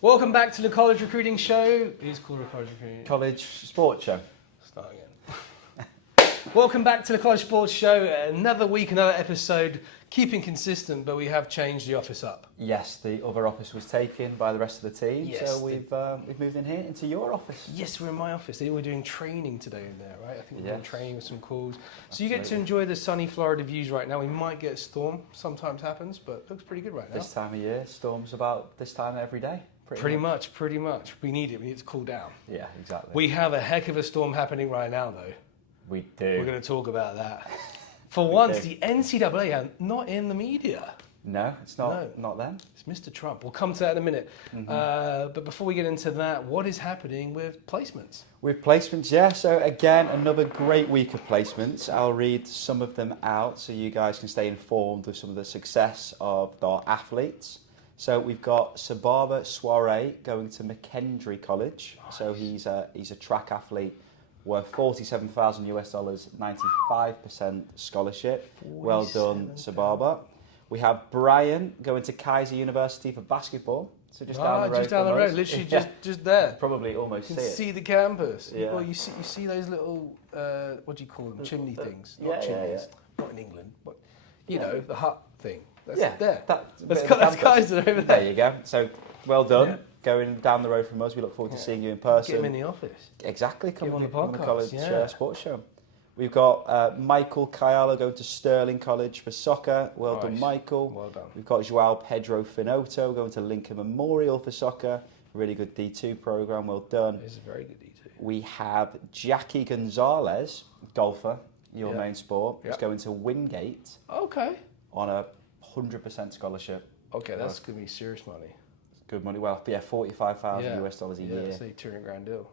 Welcome back to the College Recruiting Show. It is called a College Recruiting College Sports Show. Start again. Welcome back to the College Sports Show. Another week, another episode. Keeping consistent, but we have changed the office up. Yes, the other office was taken by the rest of the team, Yes, so we've moved in here into your office. Yes, we're in my office. We're doing training today in there, right? I think we're doing Yes. training with some calls. So Absolutely. you get to enjoy the sunny Florida views right now. We might get a storm. Sometimes happens, but it looks pretty good right now. This time of year, storms about this time every day. Pretty much. We need it. We need it to cool down. Yeah, exactly. We have a heck of a storm happening right now, though. We do. We're going to talk about that. For once, the NCAA are not in the media. No, it's not them. It's Mr. Trump. We'll come to that in a minute. But before we get into that, what is happening with placements? With placements, yeah. So again, another great week of placements. I'll read some of them out so you guys can stay informed of some of the success of our athletes. So we've got Sababa Soiree going to McKendree College. Nice. So he's a track athlete worth $47,000, 95% scholarship. Well done, Sababa. We have Brian going to Kaiser University for basketball. So just down the road. Just down the road, literally just there. Probably almost You can see the campus. Yeah. Well, you see those little what do you call them? Chimney things. Yeah, Not chimneys. yeah. Not in England, but you know the hut thing. That's Yeah, there. that's That's Kaiser over there. There you go. So well done. Yeah. Going down the road from us. We look forward to seeing you in person. Get him in the office. Exactly. Come Get on him the on the podcast, College yeah. Sports Show. We've got Michael Kayala going to Stirling College for soccer. Well done, Nice. Michael. Well done. We've got Joao Pedro Finotto going to Lincoln Memorial for soccer. Really good D2 program. Well done. It's a very good D2. We have Jackie Gonzalez, golfer, your Yeah. main sport. Yeah. He's going to Wingate Okay. on a 100% scholarship. Okay, that's gonna be serious money. Good money. Well, yeah, $45,000 a year. That's a $200,000 deal.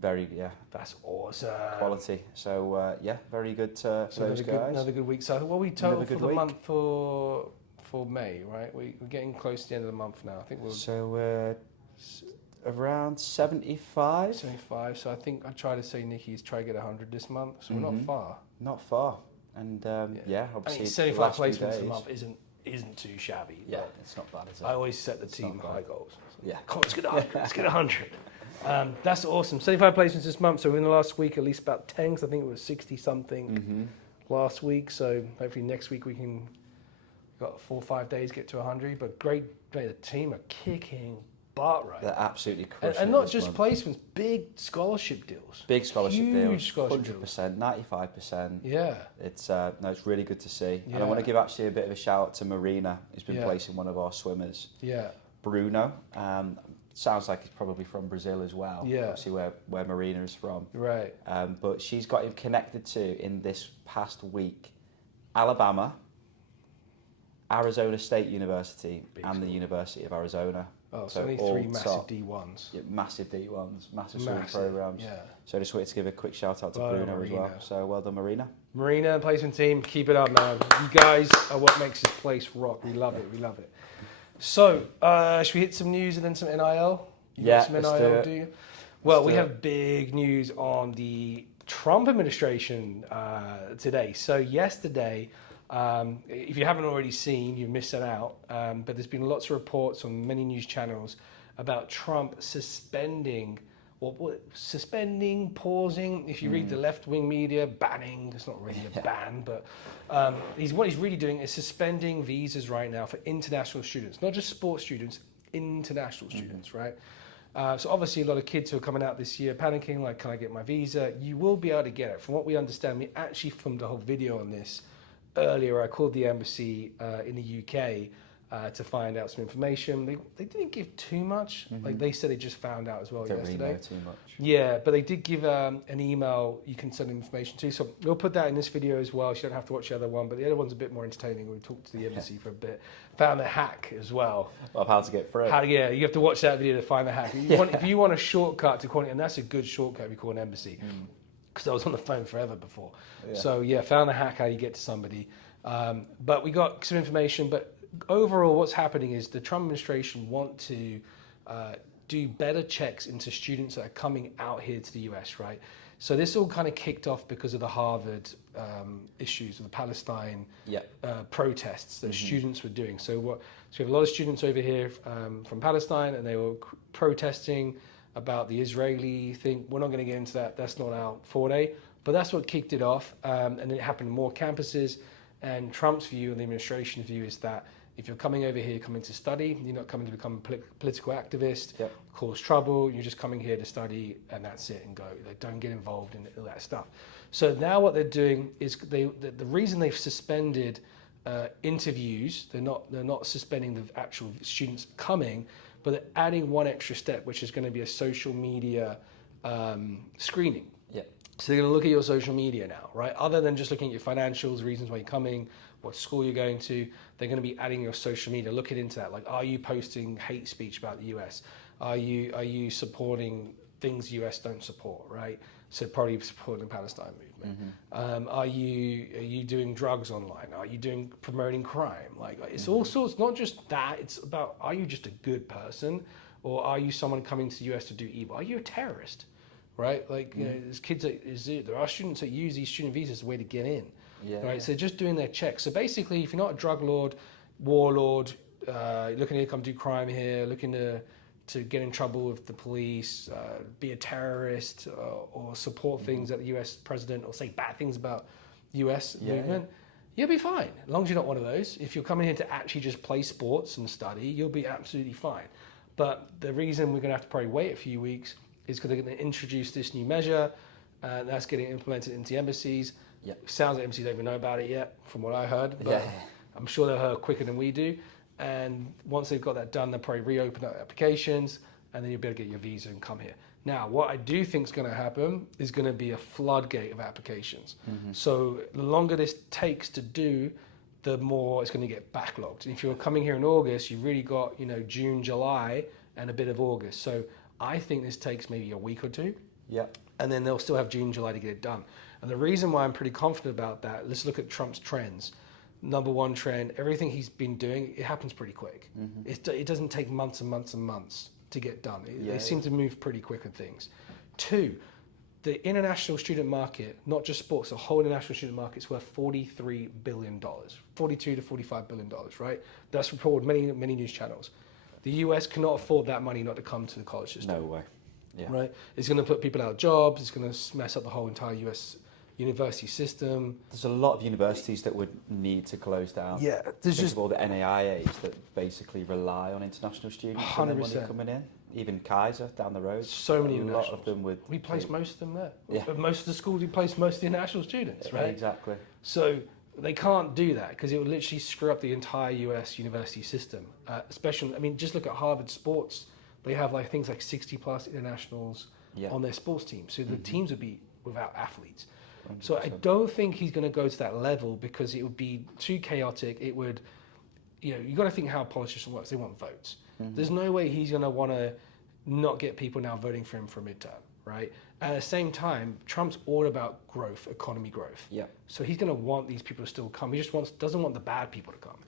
Very, yeah, That's awesome. quality. So, yeah, very good for So those guys. another good week. So what we total Another for good the week. month for May, right? We're getting close to the end of the month now. I think we're So, around 75? 75. So I think I try to say Nikki's try to get 100 this month. So we're not far. Not far. And, yeah, I obviously, mean, the 75 last few placements a days- month isn't too shabby. Yeah, but it's not bad, is it? I always set the team not bad. high goals. Yeah. Come on, let's get 100. Let's get 100. That's awesome. 75 placements this month. So in the last week, at least about 10. 'Cause I think it was 60 something last week. So hopefully next week we've got 4 or 5 days get to 100. But great, the team are kicking butt right They're now. absolutely crushing And it not this just month. placements, big scholarship deals. Big scholarship deals. Huge scholarship 100%, 95%. Yeah. It's it's really good to see. And I Yeah. want to give actually a bit of a shout out to Marina, who's been Yeah. placing one of our swimmers. Yeah. Bruno, sounds like he's probably from Brazil as well. Yeah. Obviously where Marina is from. Right. But she's got him connected to, in this past week, Alabama, Arizona State University, Big and the school. University of Arizona. Oh, so only all 3 massive top. D1s. Yeah, massive D1s, massive swimming Massive, programs. yeah. So I just wanted to give a quick shout out to Well done, Bruno as well. Marina. So well done, Marina. Marina placement team, keep it up, man. You guys are what makes this place rock. We love it. We love it. So, should we hit some news and then some NIL? You got Yeah, some let's NIL, do it. do you? Well, we do have big news on the Trump administration today. So yesterday, if you haven't already seen, you've missed it out. But there's been lots of reports on many news channels about Trump suspending, pausing. If you read the left-wing media, banning. It's not really a ban, but what he's really doing is suspending visas right now for international students, not just sports students, international students, right? So obviously a lot of kids who are coming out this year panicking, like, can I get my visa? You will be able to get it. From what we understand, we actually filmed a whole video on this earlier. I called the embassy in the UK to find out some information. They didn't give too much. Like they said, they just found out as well Don't yesterday. really know too much. Yeah, but they did give an email you can send information to. So we'll put that in this video as well. So you don't have to watch the other one. But the other one's a bit more entertaining. We talked to the embassy for a bit. Found the hack as well. Of how to get through. Yeah, you have to watch that video to find the hack. If you want a shortcut to calling, and that's a good shortcut if you call an embassy. Because I was on the phone forever before. Yeah. So yeah, found the hack how you get to somebody. But we got some information. But overall, what's happening is the Trump administration want to do better checks into students that are coming out here to the US, right? So this all kind of kicked off because of the Harvard issues of the Palestine protests that students were doing. So we have a lot of students over here from Palestine, and they were protesting about the Israeli thing. We're not going to get into that. That's not our forte. But that's what kicked it off, and it happened in more campuses. And Trump's view and the administration's view is that if you're coming over here, coming to study, you're not coming to become a political activist, cause trouble, you're just coming here to study and that's it and go. They don't get involved in all that stuff. So now what they're doing is the reason they've suspended interviews, they're not suspending the actual students coming, but they're adding one extra step, which is going to be a social media screening. So they're going to look at your social media now, right? Other than just looking at your financials, reasons why you're coming, what school you're going to, they're going to be adding your social media, looking into that. Like, are you posting hate speech about the US? Are you supporting things the US don't support, right? So probably supporting the Palestine movement. Are you doing drugs online? Are you promoting crime? Like, it's all sorts, not just that, it's about, are you just a good person? Or are you someone coming to the US to do evil? Are you a terrorist? Right, like you know, there's kids. There are students that use these student visas as a way to get in. Right, so they're just doing their checks. So basically, if you're not a drug lord, warlord, looking to come do crime here, looking to get in trouble with the police, be a terrorist, or support things that the U.S. president, or say bad things about U.S. movement, you'll be fine. As long as you're not one of those. If you're coming here to actually just play sports and study, you'll be absolutely fine. But the reason we're going to have to probably wait a few weeks is because they're going to introduce this new measure, and that's getting implemented into embassies. Sounds like embassies don't even know about it yet, from what I heard, but I'm sure they'll hear quicker than we do. And once they've got that done, they'll probably reopen up applications, and then you'll be able to get your visa and come here. Now, what I do think is going to happen is going to be a floodgate of applications. So the longer this takes to do, the more it's going to get backlogged. And if you're coming here in August, you've really got June, July, and a bit of August. So I think this takes maybe a week or two. And then they'll still have June, July to get it done. And the reason why I'm pretty confident about that, let's look at Trump's trends. Number one trend, everything he's been doing, it happens pretty quick. It doesn't take months and months and months to get done. They seem to move pretty quick on things. Two, the international student market, not just sports, the whole international student market is worth $43 billion, $42 to $45 billion, right? That's reported many news channels. The US cannot afford that money not to come to the college system. No way. Right? It's going to put people out of jobs. It's going to mess up the whole entire US university system. There's a lot of universities that would need to close down. There's just all the NAIAs that basically rely on international students 100%. and their money coming in. Even Kaiser down the road. So many a lot of them would. We place most of them there. But most of the schools, we place most of the international students, right? Exactly. So they can't do that because it would literally screw up the entire US university system. Especially, I mean, just look at Harvard Sports. They have like things like 60 plus internationals on their sports team. So the teams would be without athletes. 100%. So I don't think he's going to go to that level because it would be too chaotic. It would, you got to think how a politician works. They want votes. There's no way he's going to want to not get people now voting for him for a midterm, right? At the same time, Trump's all about growth, economy growth. So he's going to want these people to still come. He just doesn't want the bad people to come.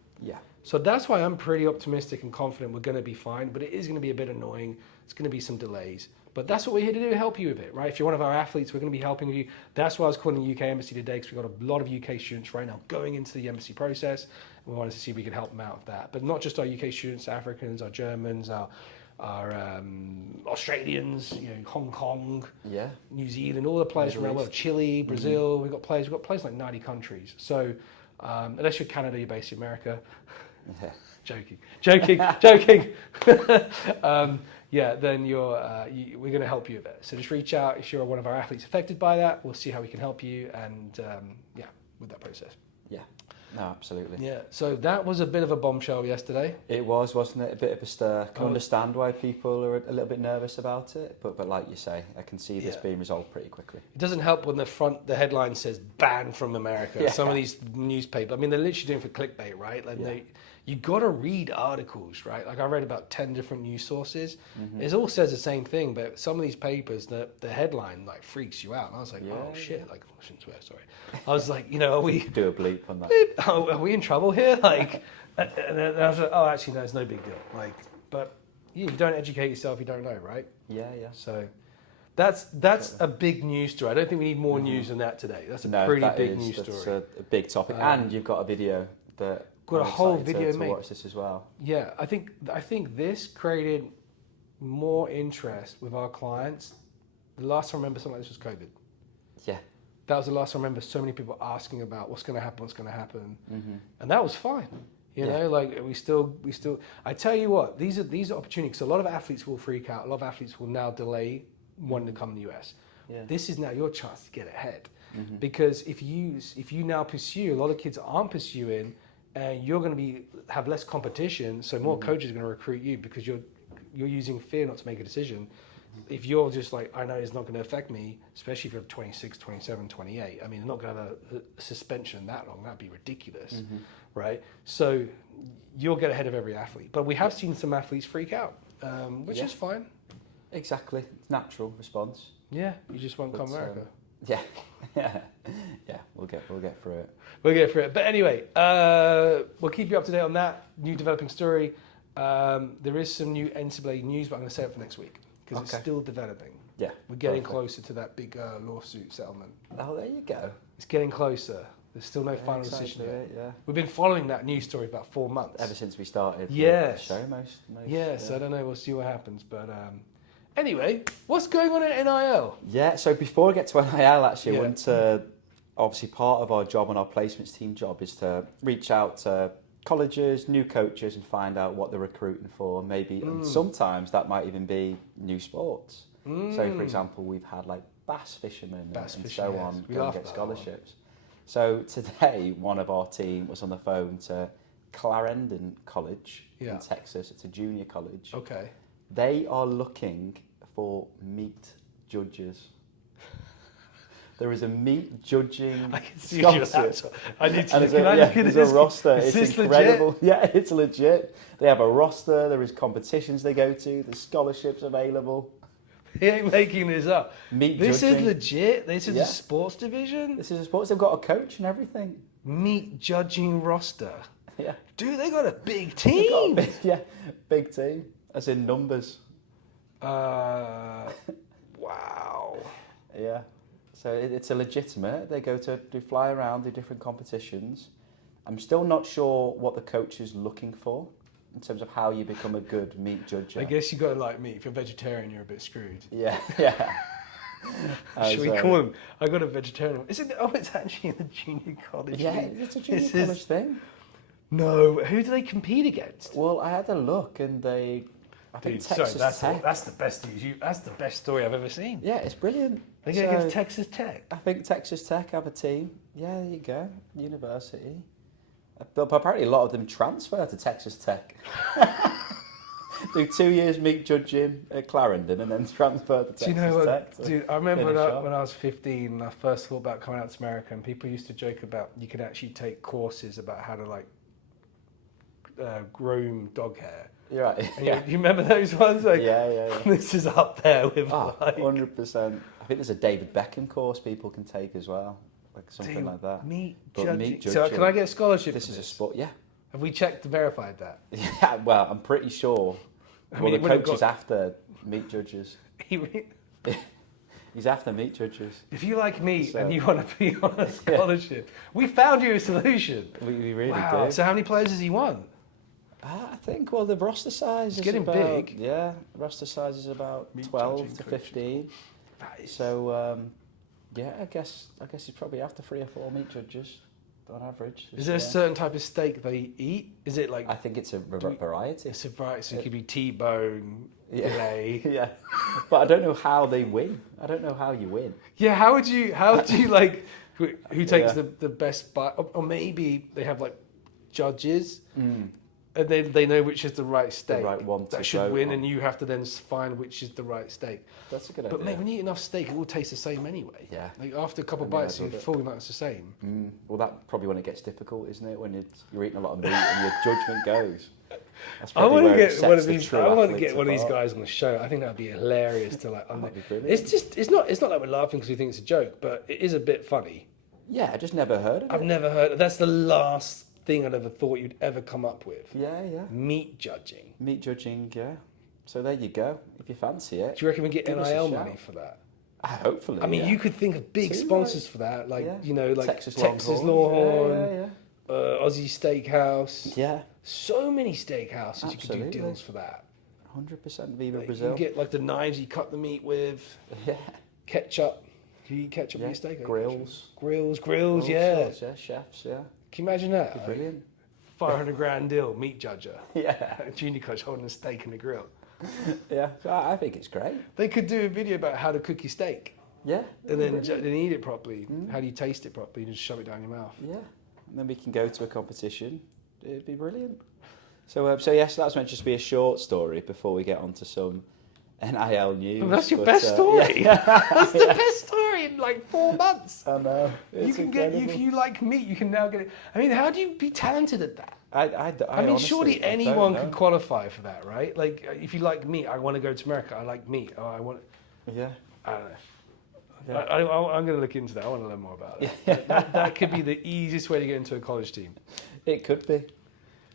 So that's why I'm pretty optimistic and confident we're going to be fine, but it is going to be a bit annoying. It's going to be some delays. But that's what we're here to do, help you with it, right? If you're one of our athletes, we're going to be helping you. That's why I was calling the UK Embassy today, because we've got a lot of UK students right now going into the embassy process. We wanted to see if we could help them out with that. But not just our UK students, Africans, our Germans, our Australians, Hong Kong, New Zealand, all the players from around the world, Chile, Brazil. We've got players like 90 countries. So unless you're Canada, you're based in America. Joking. Then we're going to help you with it. So just reach out if you're one of our athletes affected by that. We'll see how we can help you and with that process. No, absolutely. So that was a bit of a bombshell yesterday. It was, wasn't it? A bit of a stir. Can understand why people are a little bit nervous about it, but like you say, I can see this being resolved pretty quickly. It doesn't help when the headline says "banned from America." Some of these newspapers, I mean, they're literally doing for clickbait, right? Like you got to read articles, right? Like I read about 10 different news sources. It all says the same thing, but some of these papers, the headline like freaks you out. And I was like, oh shit! Like I shouldn't swear, sorry. I was like, are we do a bleep on that? Are we in trouble here? Like, and then I was like, oh, actually, no, it's no big deal. Like, but you don't educate yourself, you don't know, right? Yeah. So, That's a big news story. I don't think we need more news than that today. That's a pretty big news story. That's a big topic, and you've got a video that. Got a whole video to made. watch this as well. Yeah, I think this created more interest with our clients. The last time I remember something like this was COVID. Yeah. That was the last time I remember so many people asking about what's going to happen, and that was fine. You know, like we still. I tell you what, these are opportunities. So a lot of athletes will freak out. A lot of athletes will now delay wanting to come to the US. Yeah. This is now your chance to get ahead, because if you now pursue, a lot of kids aren't pursuing, and you're going to have less competition. So more coaches are going to recruit you because you're using fear not to make a decision. If you're just like, I know it's not going to affect me, especially if you're 26, 27, 28. I mean, not going to have a suspension that long. That'd be ridiculous, right? So you'll get ahead of every athlete. But we have seen some athletes freak out, which is fine. Exactly. It's natural response. Yeah, you just won't come America. Yeah. We'll get through it. We'll get through it. But anyway, we'll keep you up to date on that new developing story. There is some new NCAA news, but I'm going to save it for next week because it's still developing. Yeah, we're getting closer to that big lawsuit settlement. Oh, there you go. It's getting closer. There's still no final decision yet. We've been following that news story for about 4 months. Ever since we started the show, most. So I don't know. We'll see what happens. But anyway, what's going on at NIL? Yeah, so before I get to NIL, actually, I want to, obviously part of our job and our placements team job is to reach out to colleges, new coaches, and find out what they're recruiting for. Maybe, and sometimes that might even be new sports. So, for example, we've had like bass fishermen and so on go and get scholarships. So today, one of our team was on the phone to Clarendon College in Texas. It's a junior college. Okay. They are looking for meat judges. There is a meat judging scholarship. I need to. There's a roster. Is it's this incredible. Legit? Yeah, it's legit. They have a roster. There is competitions they go to. There's scholarships available. He ain't making this up. This judging. Is legit. This is a sports division. This is a sports. They've got a coach and everything. Meat judging roster. Yeah. Dude, they got a big team. Big team. As in numbers. Wow. Yeah. So it's a legitimate. They go to fly around, do different competitions. I'm still not sure what the coach is looking for in terms of how you become a good meat judge. I guess you got to like me. If you're vegetarian, you're a bit screwed. Yeah. Should we call him? I got a vegetarian. Is it? Oh, it's actually in the junior college. Yeah, it's a junior college thing. No, who do they compete against? Well, I had a look, and I think Texas Tech. That's the best news. That's the best story I've ever seen. Yeah, it's brilliant. They go against Texas Tech. I think Texas Tech have a team. Yeah, there you go. University. But apparently a lot of them transfer to Texas Tech. Do 2 years meat judging at Clarendon and then transfer to Texas Tech. Do you know what, dude, I remember when I was 15 and I first thought about coming out to America, and people used to joke about you could actually take courses about how to like groom dog hair. You're right. And you remember those ones? Like, yeah. This is up there with like 100%. I think there's a David Beckham course people can take as well. Like something like that. Meat judging. So can I get a scholarship? This is a sport, yeah. Have we checked and verified that? Yeah, well, I'm pretty sure. The coach is after meat judges. He's after meat judges. If you like meat and you want to be on a scholarship, we found you a solution. We really do. So how many players has he won? I think, the roster size is getting big. Yeah, roster size is about 12 to 15. Nice. So, I guess he's probably after 3 or 4 meat judges on average. Is there a certain type of steak they eat? Is it like... I think it's a variety. It's a variety, so it could be T-bone, filet. Yeah, but I don't know how they win. I don't know how you win. Yeah, how would you like, who takes the best bite? Or maybe they have like judges, and they know which is the right steak. The right one that should win, and you have to then find which is the right steak. That's a good idea. But mate, when you eat enough steak, it all tastes the same anyway. Yeah. Like after a couple of bites, you're full, like it's the same. Well, that's probably when it gets difficult, isn't it? When you're eating a lot of meat and your judgment goes. I want to get one of these. I want to get one of these guys on the show. I think that'd be hilarious to like. It's not like we're laughing because we think it's a joke, but it is a bit funny. Yeah, I just never heard of it. I've never heard. That's the last thing I'd ever thought you'd ever come up with. Yeah. Meat judging. Meat judging, yeah. So there you go. If you fancy it, Do you reckon we get give us a NIL shout. money for that? Hopefully. I mean, yeah. you could think of big Too, sponsors for that, like like Texas Longhorn, Yeah. Aussie Steakhouse. Yeah. So many steakhouses you Absolutely. could do deals for that. 100% Viva Like, Brazil. you get like the knives you cut the meat with, Yeah. ketchup. Do you eat ketchup Yeah. on your steak? Grills. Grills, All yeah. sorts, yeah. Chefs, yeah. Can you imagine that? Brilliant. 500 grand deal, meat judger. Yeah. Junior coach holding a steak in the grill. Yeah. So I think it's great. They could do a video about how to cook your steak Yeah. and then eat it properly. How do you taste it properly? You just shove it down your mouth. Yeah. And then we can go to a competition. It'd be brilliant. So yes, that's meant to just be a short story before we get on to some NIL news. Well, that's your best story. Yeah. That's the best story in like 4 months. I know. You can get, if you like meat, you can now get it. I mean, how do you be talented at that? I mean, honestly, surely I anyone don't could qualify for that, right? Like, if you like meat, I want to go to America. I like meat. Oh, I want. know. Yeah. I don't know. Yeah. I'm going to look into that. I want to learn more about it. That could be the easiest way to get into a college team. It could be.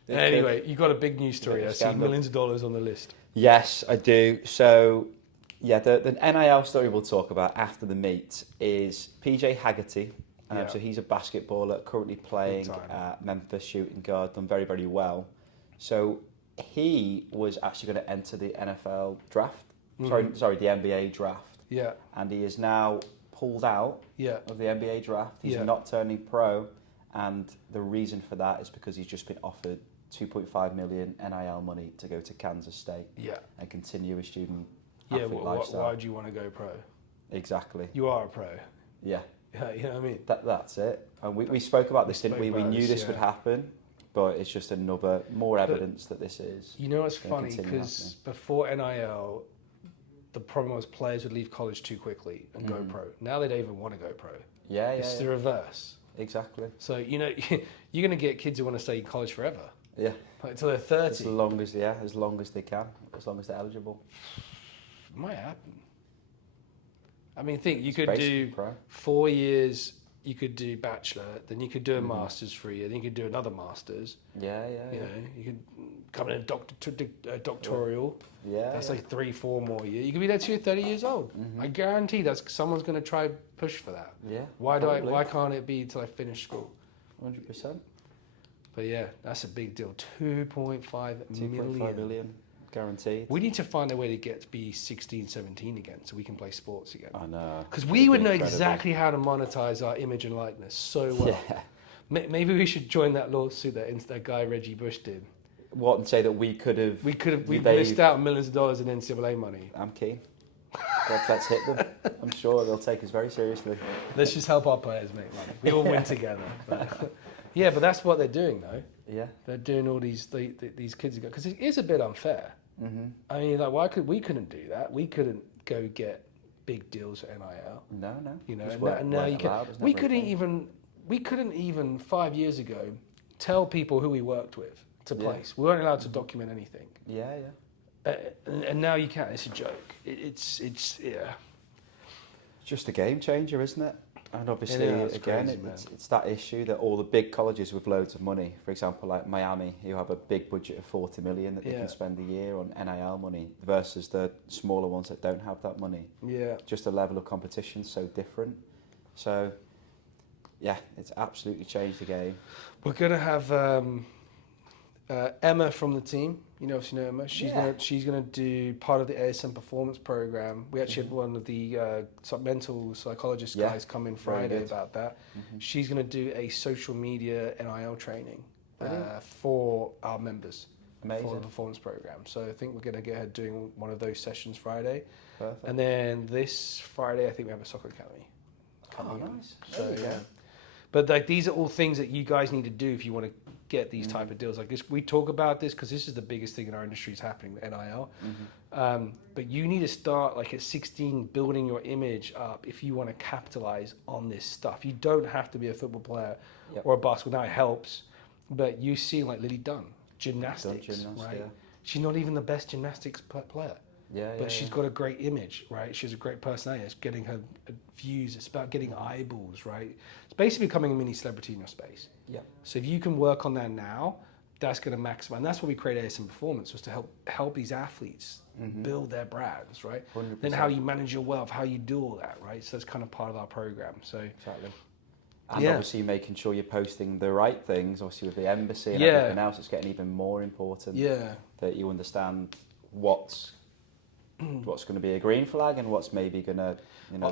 Anyway, you got a big news story. Bit I of see scandal. millions of dollars on the list. Yes, I do. So, yeah, the NIL story we'll talk about after the meet is PJ Haggerty. Yeah. So he's a basketballer currently playing Big time. at Memphis, shooting guard, done very, very well. So he was actually going to enter the NFL draft. Sorry, the NBA draft. Yeah, And he is now pulled out yeah. of the NBA draft. He's Yeah. not turning pro. And the reason for that is because he's just been offered 2.5 million NIL money to go to Kansas State Yeah. and continue his student Yeah, athlete lifestyle. why do you want to go pro? Exactly. You are a pro. Yeah, Yeah, you know what I mean? that's it. And we spoke about this, didn't we? spoke We about knew this, this yeah. would happen, but it's just more evidence that this is. You know what's gonna funny? continue Because before NIL, the problem was players would leave college too quickly and go pro. Now they don't even want to go pro. Yeah, It's the reverse. exactly. So, you know, you're going to get kids who want to stay in college forever. Yeah, Like, until they're 30. as long as they can, as long as they're eligible. It might happen. I mean, think you It's could basically do pro. 4 years, you could do bachelor, then you could do a master's for a year, then you could do another master's. Yeah, You know, you could come in a doctoral. yeah. That's yeah. like 3-4 more years. You could be there till you're 30 years old. I guarantee that's someone's going to try push for that. Yeah. Why probably. Why can't it be till I finish school? 100%. But yeah, that's a big deal. 2.5 2.5 million. million guaranteed. We need to find a way to get to be 16, 17 again, so we can play sports again. I know. Because we would know Incredible. exactly how to monetize our image and likeness so well. Yeah. Maybe we should join that lawsuit that guy Reggie Bush did. What, and say that we could have. We they- missed out on millions of dollars in NCAA money. I'm keen. Let's hit them. I'm sure they'll take us very seriously. Let's just help our players make money. We all win together. But, yeah, but that's what they're doing though. Yeah. They're doing all these kids because it is a bit unfair. Mm-hmm. I mean, like we couldn't do that? We couldn't go get big deals at NIL. No. You know, Just and now weren't you can. allowed. It was We never a couldn't thing. even 5 years ago tell people who we worked with to Yeah. place. We weren't allowed to document anything. Yeah. And now you can. It's a joke. It's yeah. Just a game changer, isn't it? And obviously, It is, it's again, crazy, it's that issue that all the big colleges with loads of money, for example, like Miami, who have a big budget of 40 million that they Yeah. can spend a year on NIL money, versus the smaller ones that don't have that money. Yeah. Just the level of competition so different. So, yeah, it's absolutely changed the game. We're gonna have Emma from the team. You know, obviously know Emma. She's gonna do part of the ASM Performance program. We actually had one of the mental psychologist Yeah, guys come in very Friday good. about that. She's gonna do a social media NIL training Brilliant. for our members for the Amazing. performance program. So I think we're gonna get her doing one of those sessions Friday, Perfect. and then this Friday I think we have a soccer academy. coming in. Nice. So There we go. yeah. But like these are all things that you guys need to do if you want to get these type of deals like this. We talk about this because this is the biggest thing in our industry is happening, the NIL. But you need to start like at 16 building your image up if you want to capitalize on this stuff. You don't have to be a football player Yep. or a basketball. Now it helps, but you see like Lily Dunn, gymnastics, gymnast, right? yeah. She's not even the best gymnastics player. Yeah, But she's got a great image, right? She has a great personality. It's getting her views. It's about getting eyeballs, right? It's basically becoming a mini celebrity in your space. Yeah. So if you can work on that now, that's going to maximize. And that's what we create ASM Performance, was to help these athletes build their brands, right? 100%. Then how you manage your wealth, how you do all that, right? So that's kind of part of our program. So Exactly. And obviously making sure you're posting the right things, obviously with the embassy and everything else, it's getting even more important that you understand what's going to be a green flag and what's maybe going to,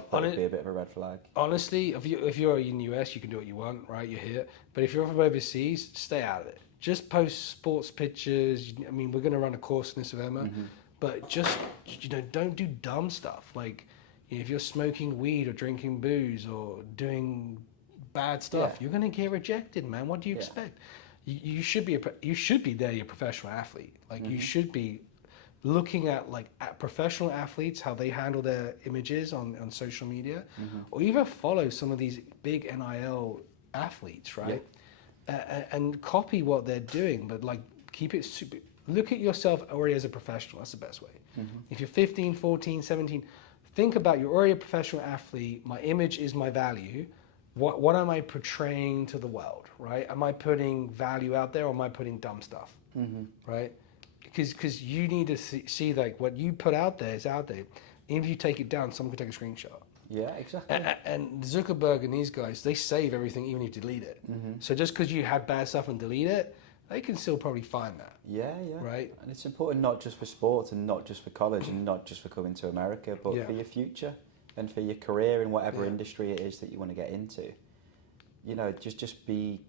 probably be a bit of a red flag. Honestly, if you're in the US, you can do what you want, right? You're here. But if you're from overseas, stay out of it. Just post sports pictures. I mean, we're going to run a course in this with Emma, but just, don't do dumb stuff. Like, if you're smoking weed or drinking booze or doing bad stuff, you're going to get rejected, man. What do you expect? You should be there, you're a professional athlete. Like, you should be looking at professional athletes, how they handle their images on social media, or even follow some of these big NIL athletes, right? And copy what they're doing, but keep it super. Look at yourself already as a professional. That's the best way. If you're 15, 14, 17, think about, you're already a professional athlete. My image is my value. What am I portraying to the world, right? Am I putting value out there, or am I putting dumb stuff, right? Because you need to see what you put out there is out there. Even if you take it down, someone can take a screenshot. Yeah, exactly. And Zuckerberg and these guys, they save everything even if you delete it. So just because you had bad stuff and delete it, they can still probably find that. Yeah. Right? And it's important not just for sports and not just for college and not just for coming to America, but for your future and for your career in whatever industry it is that you want to get into. Just be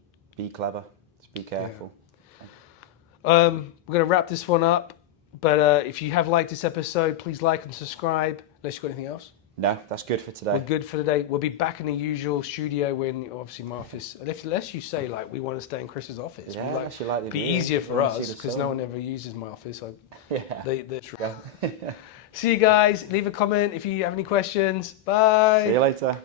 clever. Just be careful. We're going to wrap this one up. But if you have liked this episode, please like and subscribe. Unless you've got anything else? No, that's good for today. We're good for today. We'll be back in the usual studio when, obviously, my office. Unless you say, we want to stay in Chris's office. Yeah, unless you like the be view. easier for us, because no one ever uses my office. Yeah. See you guys. Leave a comment if you have any questions. Bye. See you later.